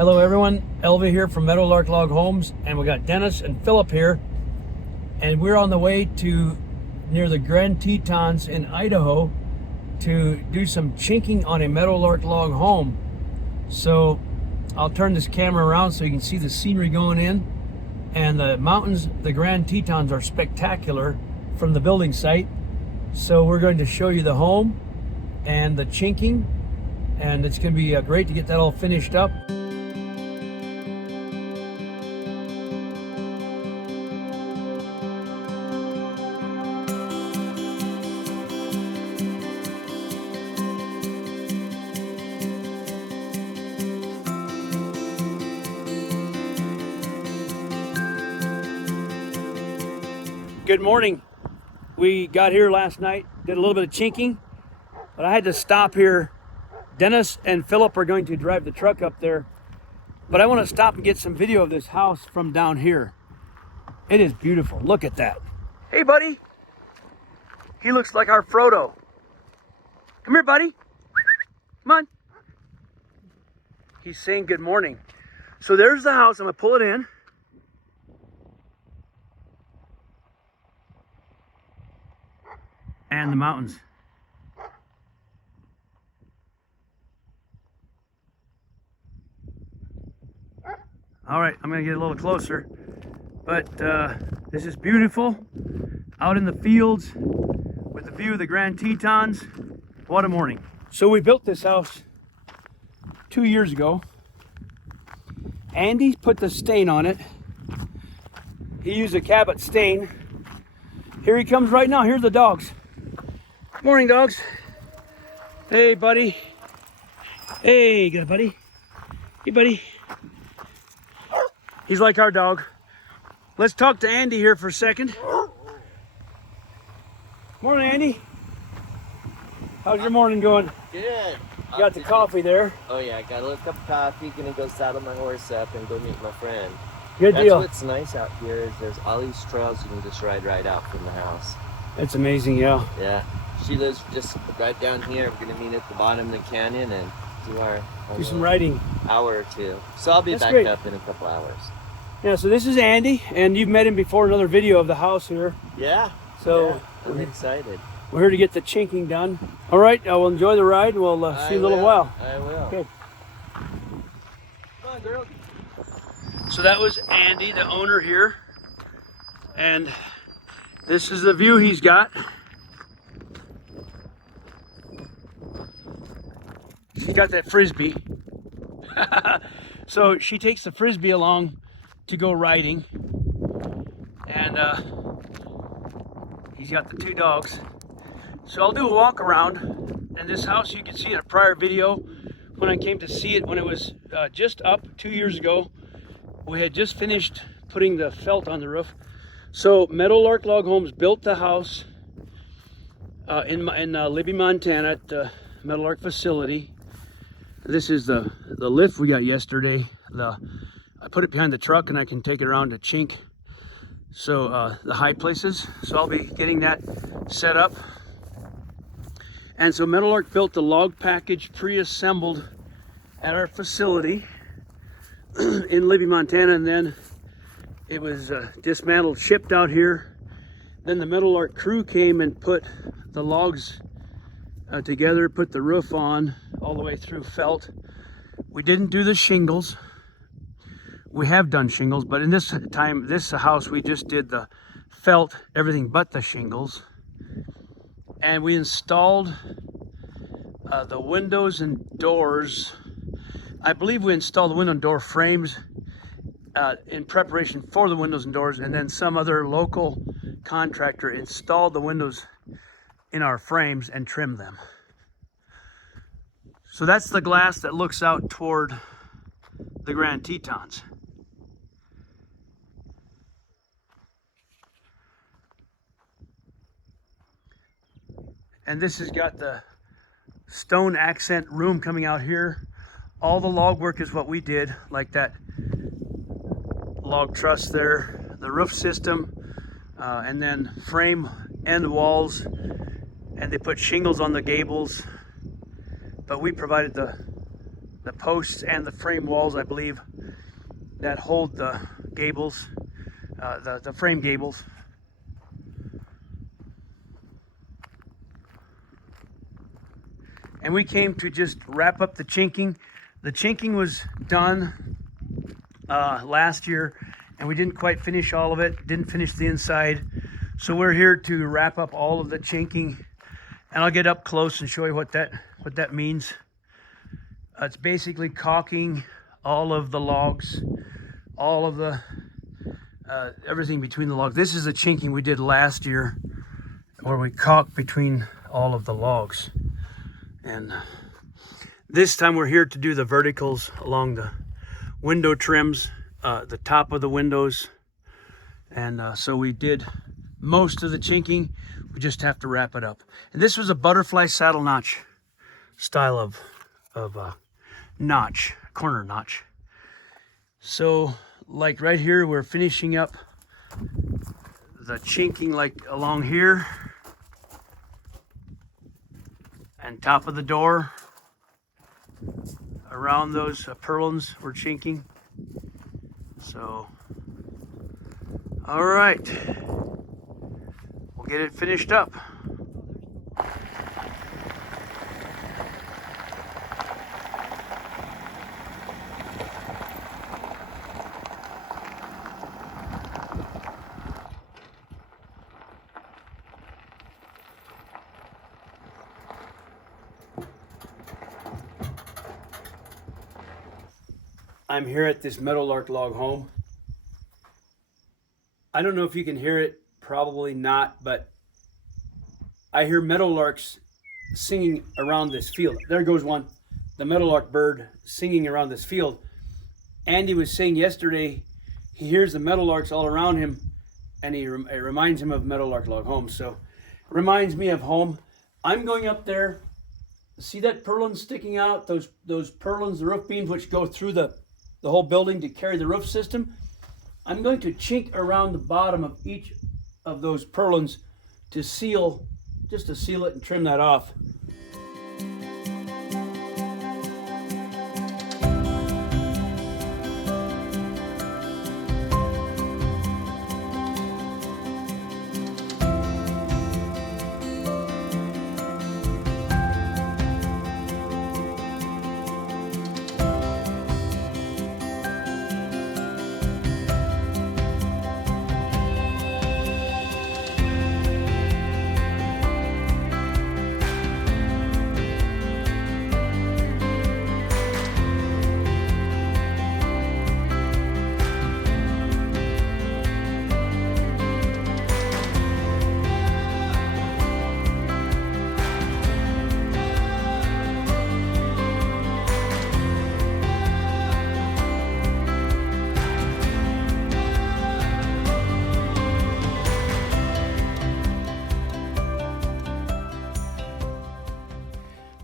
Hello everyone, Elvie here from Meadowlark Log Homes, and we got Dennis and Phillip here, and we're on the way to near the Grand Tetons in Idaho to do some chinking on a Meadowlark Log Home. So I'll turn this camera around so you can see the scenery going in, and the mountains, the Grand Tetons, are spectacular from the building site. So we're going to show you the home and the chinking, and it's going to be great to get that all finished up. Good morning. We got here last night, did a little bit of chinking, but I had to stop here. Dennis and Phillip are going to drive the truck up there, but I want to stop and get some video of this house from down here. It is beautiful. Look at that. Hey, buddy. He looks like our Frodo. Come here, buddy. Come on. He's saying good morning. So there's the house. I'm going to pull it in. And the mountains. All right, I'm gonna get a little closer, but this is beautiful, out in the fields with the view of the Grand Tetons. What a morning. So we built this house 2 years ago. Andy put the stain on it. He used a Cabot stain. Here he comes right now. Here's the dogs. Morning, dogs. Hey, buddy. Hey, good buddy. Hey, buddy. He's like our dog. Let's talk to Andy here for a second. Morning, Andy. How's your morning going? Good. You got the coffee there. Oh yeah, I got a little cup of coffee. Gonna go saddle my horse up and go meet my friend. Good deal. That's what's nice out here is there's all these trails you can just ride right out from the house. That's amazing, yeah. Yeah. She lives just right down here. We're gonna meet at the bottom of the canyon and do some riding. Hour or two. So I'll be That's back great. up in a couple hours. Yeah, so this is Andy, and you've met him before in another video of the house here. Yeah. So yeah, I'm excited. We're here to get the chinking done. All right, I will enjoy the ride, and we'll see you in a little while. I will. Okay. Come on, girl. So that was Andy, the owner here, and this is the view he's got. She's got that frisbee. So she takes the frisbee along to go riding, and he's got the two dogs. So I'll do a walk around, and this house you can see in a prior video when I came to see it when it was just up 2 years ago. We had just finished putting the felt on the roof. So Meadowlark Log Homes built the house in Libby, Montana at the Meadowlark facility. This is the lift we got yesterday. I put it behind the truck and I can take it around to chink. So the high places. So I'll be getting that set up. And so Meadowlark built the log package pre-assembled at our facility in Libby, Montana, and then it was dismantled, shipped out here. Then the Meadowlark crew came and put the logs together, put the roof on all the way through felt. We didn't do the shingles. We have done shingles, but in this time, this house, we just did the felt, everything but the shingles. And we installed the windows and doors. I believe we installed the window and door frames in preparation for the windows and doors, and then some other local contractor installed the windows in our frames and trimmed them. So that's the glass that looks out toward the Grand Tetons. And this has got the stone accent room coming out here. All the log work is what we did, like that log truss there, the roof system, and then frame end walls, and they put shingles on the gables. But we provided the posts and the frame walls, I believe, that hold the gables, the frame gables. And we came to just wrap up the chinking. The chinking was done last year, and we didn't quite finish all of it, didn't finish the inside. So we're here to wrap up all of the chinking, and I'll get up close and show you what that means. It's basically caulking all of the logs, all of the everything between the logs. This is the chinking we did last year, where we caulked between all of the logs. And this time we're here to do the verticals along the window trims, the top of the windows. And so we did most of the chinking. We just have to wrap it up. And this was a butterfly saddle notch style of notch, corner notch. So like right here, we're finishing up the chinking like along here and top of the door. Around those purlins we're chinking. So, all right, we'll get it finished up. I'm here at this Meadowlark Log Home. I don't know if you can hear it, probably not, but I hear meadowlarks singing around this field. There goes one, the meadowlark bird singing around this field. Andy was saying yesterday he hears the meadowlarks all around him, and it reminds him of Meadowlark Log Home. So it reminds me of home. I'm going up there. See that purlin sticking out? Those purlins, the roof beams, which go through the whole building to carry the roof system. I'm going to chink around the bottom of each of those purlins to seal, just to seal it and trim that off.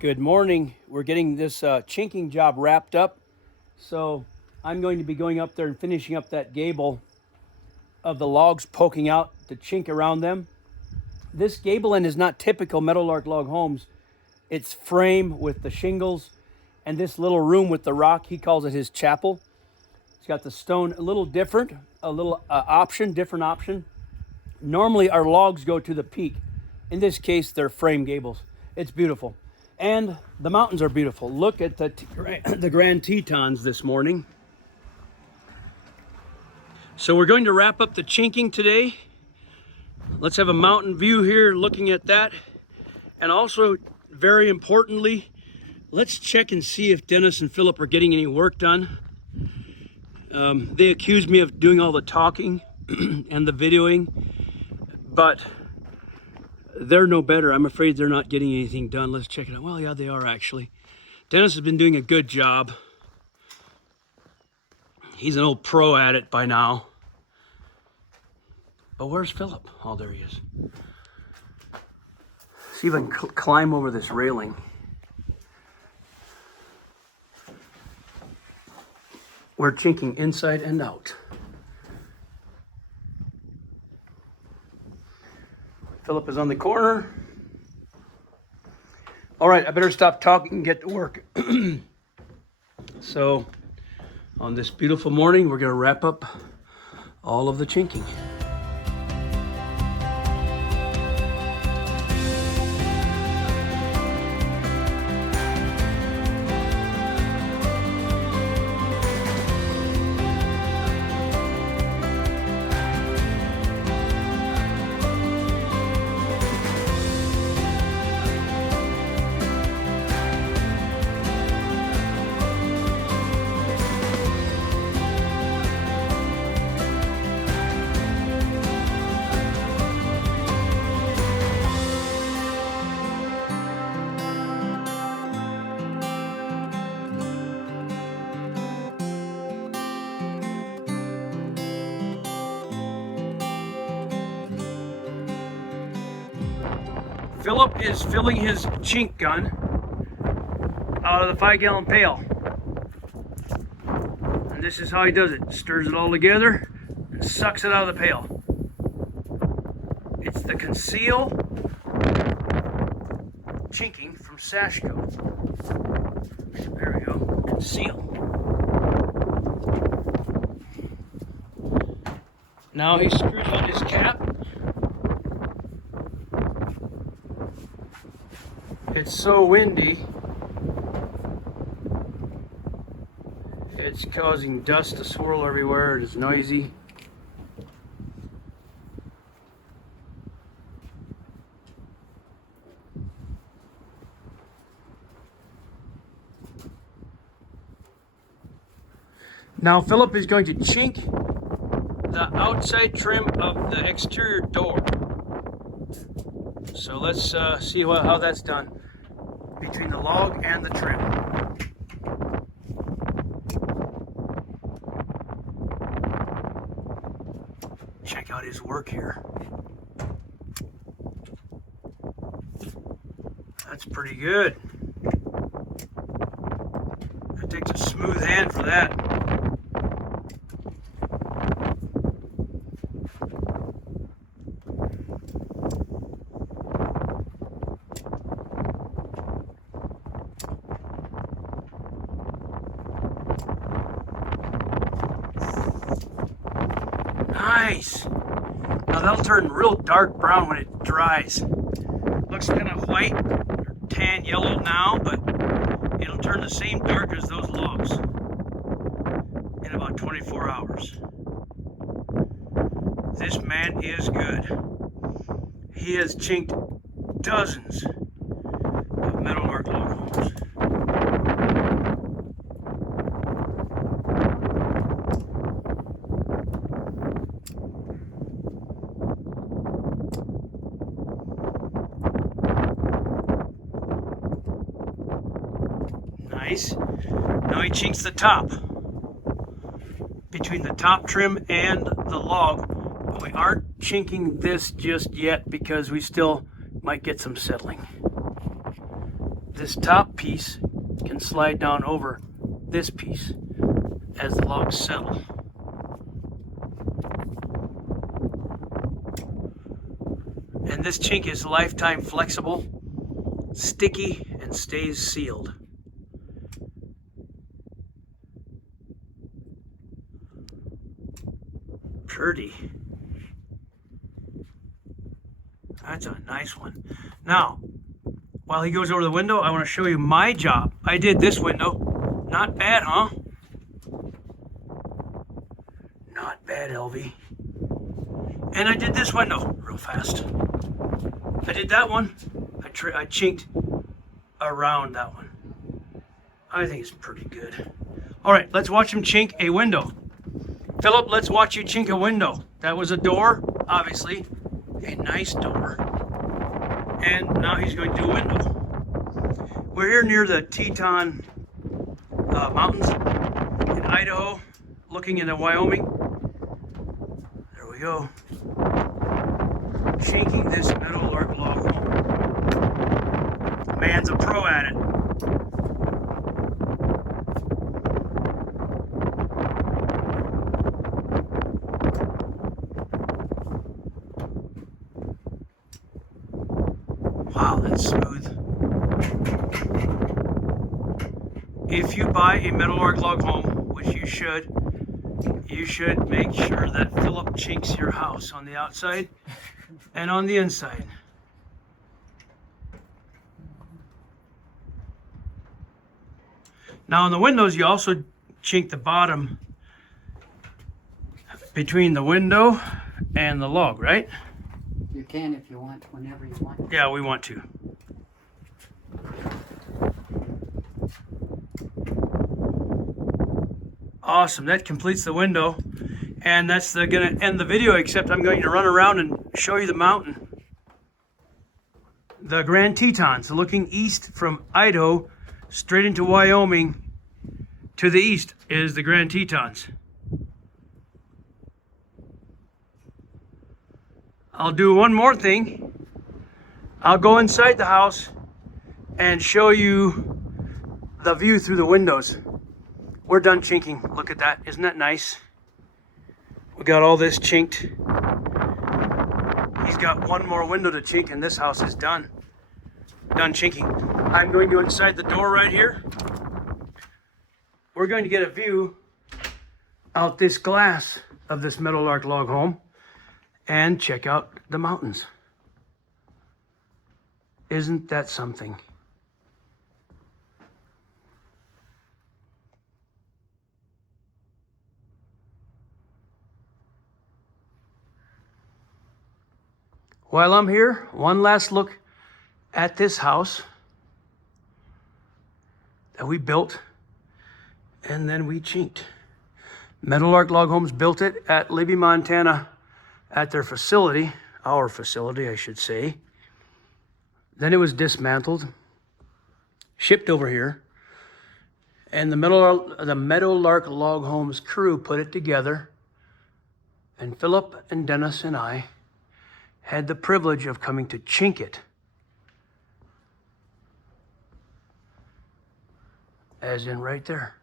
Good morning. We're getting this chinking job wrapped up. So I'm going to be going up there and finishing up that gable of the logs poking out to chink around them. This gable end is not typical Meadowlark Log Homes. It's frame with the shingles and this little room with the rock. He calls it his chapel. It's got the stone a little different, a little different option. Normally our logs go to the peak. In this case, they're frame gables. It's beautiful. And the mountains are beautiful. Look at the Grand Tetons this morning. So we're going to wrap up the chinking today. Let's have a mountain view here looking at that. And also, very importantly, let's check and see if Dennis and Phillip are getting any work done. They accused me of doing all the talking and the videoing, but they're no better. I'm afraid they're not getting anything done. Let's check it out. Well, yeah, they are actually. Dennis has been doing a good job. He's an old pro at it by now. But where's Phillip? Oh, there he is. See if I can climb over this railing. We're chinking inside and out. Phillip is on the corner. All right, I better stop talking and get to work. So on this beautiful morning, we're gonna wrap up all of the chinking. Phillip is filling his chink gun out of the 5-gallon pail. And this is how he does it. Stirs it all together and sucks it out of the pail. It's the Conceal Chinking from Sashko. There we go. Conceal. Now he screws on his cap. It's so windy, it's causing dust to swirl everywhere. It's noisy. Now Phillip is going to chink the outside trim of the exterior door. So let's see how that's done between the log and the trim. Check out his work here. That's pretty good. It takes a smooth hand for that. Nice. Now that'll turn real dark brown when it dries. Looks kind of white, or tan yellow now, but it'll turn the same dark as those logs in about 24 hours. This man is good. He has chinked dozens of Meadowlark Log Homes. Nice. Now he chinks the top between the top trim and the log, but we aren't chinking this just yet because we still might get some settling. This top piece can slide down over this piece as the logs settle. And this chink is lifetime flexible, sticky, and stays sealed. Pretty. That's a nice one. Now, while he goes over the window, I want to show you my job. I did this window. Not bad, huh? Not bad, Elvie. And I did this window real fast. I did that one. I chinked around that one. I think it's pretty good. All right, let's watch him chink a window. Phillip, let's watch you chink a window. That was a door, obviously. A nice door. And now he's going to do a window. We're here near the Teton Mountains in Idaho, looking into Wyoming. There we go. Chinking this Meadowlark Log Home. The man's a pro at it. Wow, that's smooth. if you buy a Meadowlark Log Home, which you should make sure that Phillip chinks your house on the outside and on the inside. Now on the windows, you also chink the bottom between the window and the log, right? You can if you want, whenever you want. Yeah, we want to. Awesome, that completes the window. And that's gonna end the video, except I'm going to run around and show you the mountain. The Grand Tetons, looking east from Idaho, straight into Wyoming. To the east is the Grand Tetons. I'll do one more thing. I'll go inside the house and show you the view through the windows. We're done chinking. Look at that. Isn't that nice? We got all this chinked. He's got one more window to chink and this house is done. Done chinking. I'm going to go inside the door right here. We're going to get a view out this glass of this Meadowlark Log Home and check out the mountains. Isn't that something? While I'm here, one last look at this house that we built and then we chinked. Meadowlark Log Homes built it at Libby, Montana at their facility, our facility, I should say. Then it was dismantled, shipped over here, and the Meadowlark Log Homes crew put it together, and Phillip and Dennis and I had the privilege of coming to chink it. As in right there.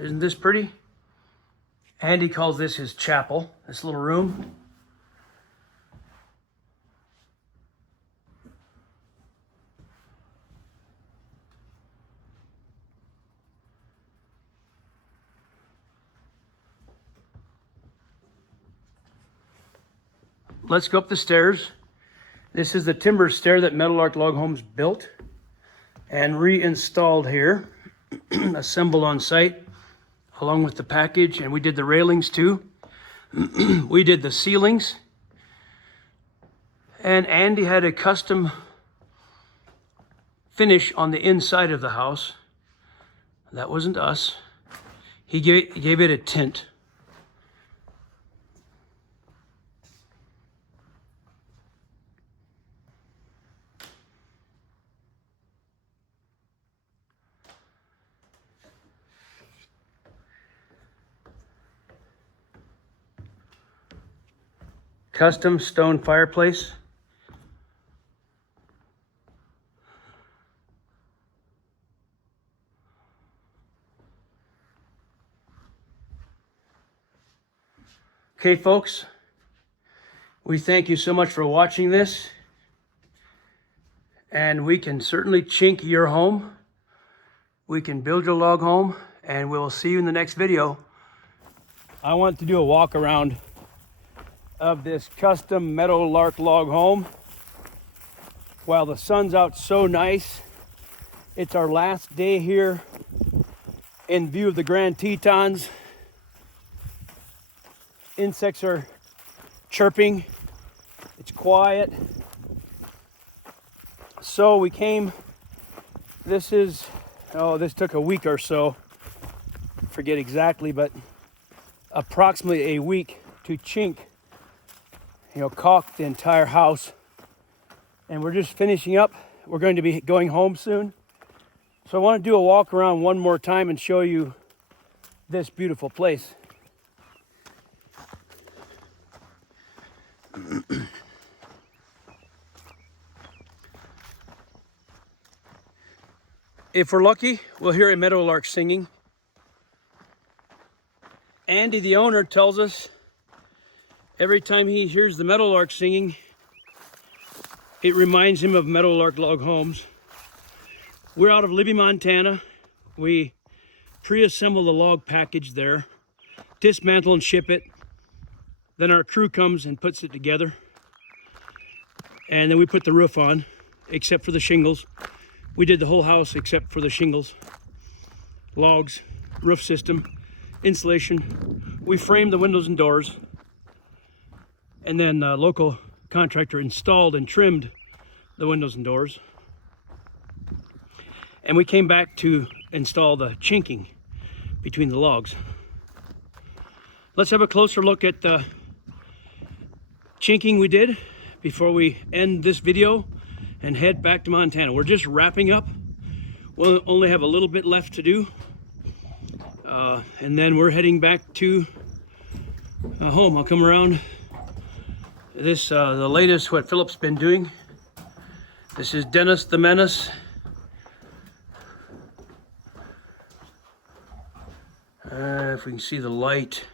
Isn't this pretty? Andy calls this his chapel, this little room. Let's go up the stairs. This is the timber stair that Meadowlark Log Homes built and reinstalled here, assembled on site along with the package, and we did the railings too. We did the ceilings, and Andy had a custom finish on the inside of the house. That wasn't us. He gave it a tint. Custom stone fireplace. Okay, folks, we thank you so much for watching this, and we can certainly chink your home. We can build your log home, and we'll see you in the next video. I want to do a walk around of this custom Meadowlark Log Home while the sun's out so nice. It's our last day here in view of the Grand Tetons. Insects are chirping. It's quiet. So we came, this took a week or so. Forget exactly, but approximately a week to chink, caulk the entire house. And we're just finishing up. We're going to be going home soon. So I want to do a walk around one more time and show you this beautiful place. If we're lucky, we'll hear a meadowlark singing. Andy, the owner, tells us Every time he hears the meadowlark singing, it reminds him of Meadowlark Log Homes. We're out of Libby, Montana. We pre-assemble the log package there, dismantle and ship it. Then our crew comes and puts it together. And then we put the roof on, except for the shingles. We did the whole house except for the shingles, logs, roof system, insulation. We framed the windows and doors. And then a local contractor installed and trimmed the windows and doors. And we came back to install the chinking between the logs. Let's have a closer look at the chinking we did before we end this video and head back to Montana. We're just wrapping up. We'll only have a little bit left to do. And then we're heading back to home. I'll come around. This the latest what Phillip's been doing. This is Dennis the Menace. If we can see the light,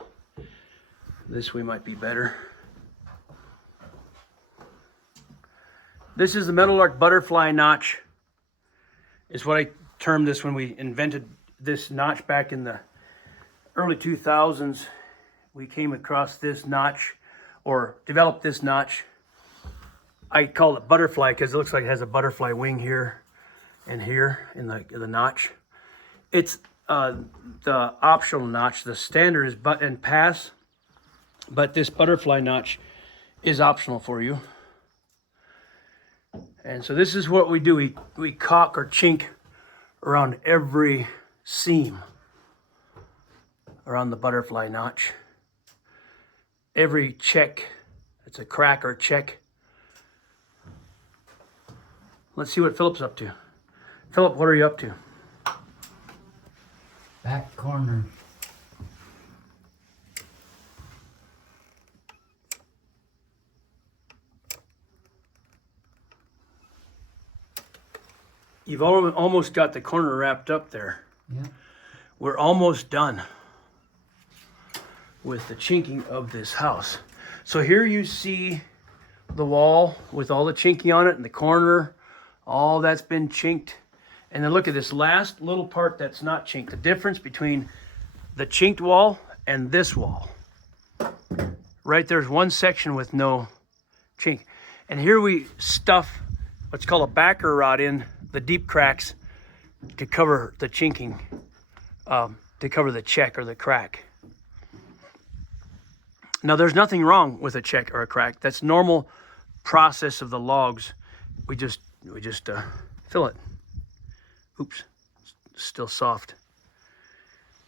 this way might be better. This is the Meadowlark butterfly notch, is what I termed this when we invented this notch back in the early 2000s. We came across this notch, or developed this notch. I call it butterfly because it looks like it has a butterfly wing here and here in the notch. It's the optional notch. The standard is butt and pass, but this butterfly notch is optional for you. And so this is what we do. We caulk or chink around every seam around the butterfly notch. Every check, it's a crack or check. Let's see what Phillip's up to. Phillip, what are you up to? Back corner. You've almost got the corner wrapped up there. Yeah. We're almost done with the chinking of this house. So here you see the wall with all the chinking on it, and the corner, all that's been chinked. And then look at this last little part that's not chinked. The difference between the chinked wall and this wall. Right there's one section with no chink. And here we stuff what's called a backer rod in the deep cracks to cover the chinking, to cover the check or the crack. Now there's nothing wrong with a check or a crack. That's normal process of the logs. We just fill it. Oops, still soft.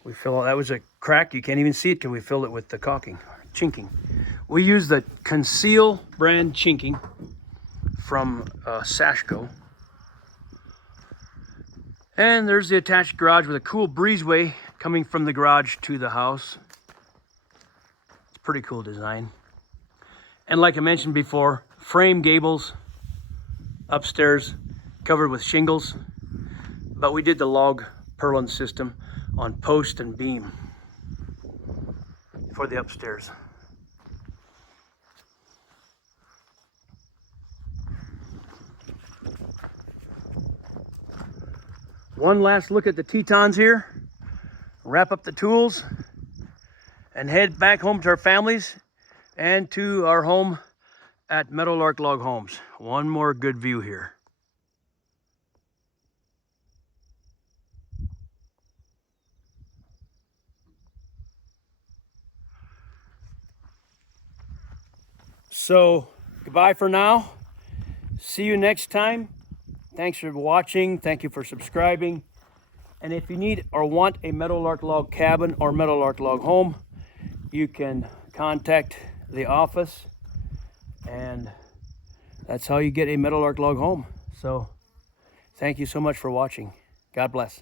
We fill, that was a crack. You can't even see it because we filled it with the caulking, chinking. We use the Conceal brand chinking from Sashko. And there's the attached garage with a cool breezeway coming from the garage to the house. It's a pretty cool design. And like I mentioned before, frame gables upstairs covered with shingles. But we did the log purlin system on post and beam for the upstairs. One last look at the Tetons here, wrap up the tools, and head back home to our families and to our home at Meadowlark Log Homes. One more good view here. So, goodbye for now. See you next time. Thanks for watching. Thank you for subscribing. And if you need or want a Meadowlark Log cabin or Meadowlark Log home, you can contact the office, and that's how you get a Meadowlark Log home. So, thank you so much for watching. God bless.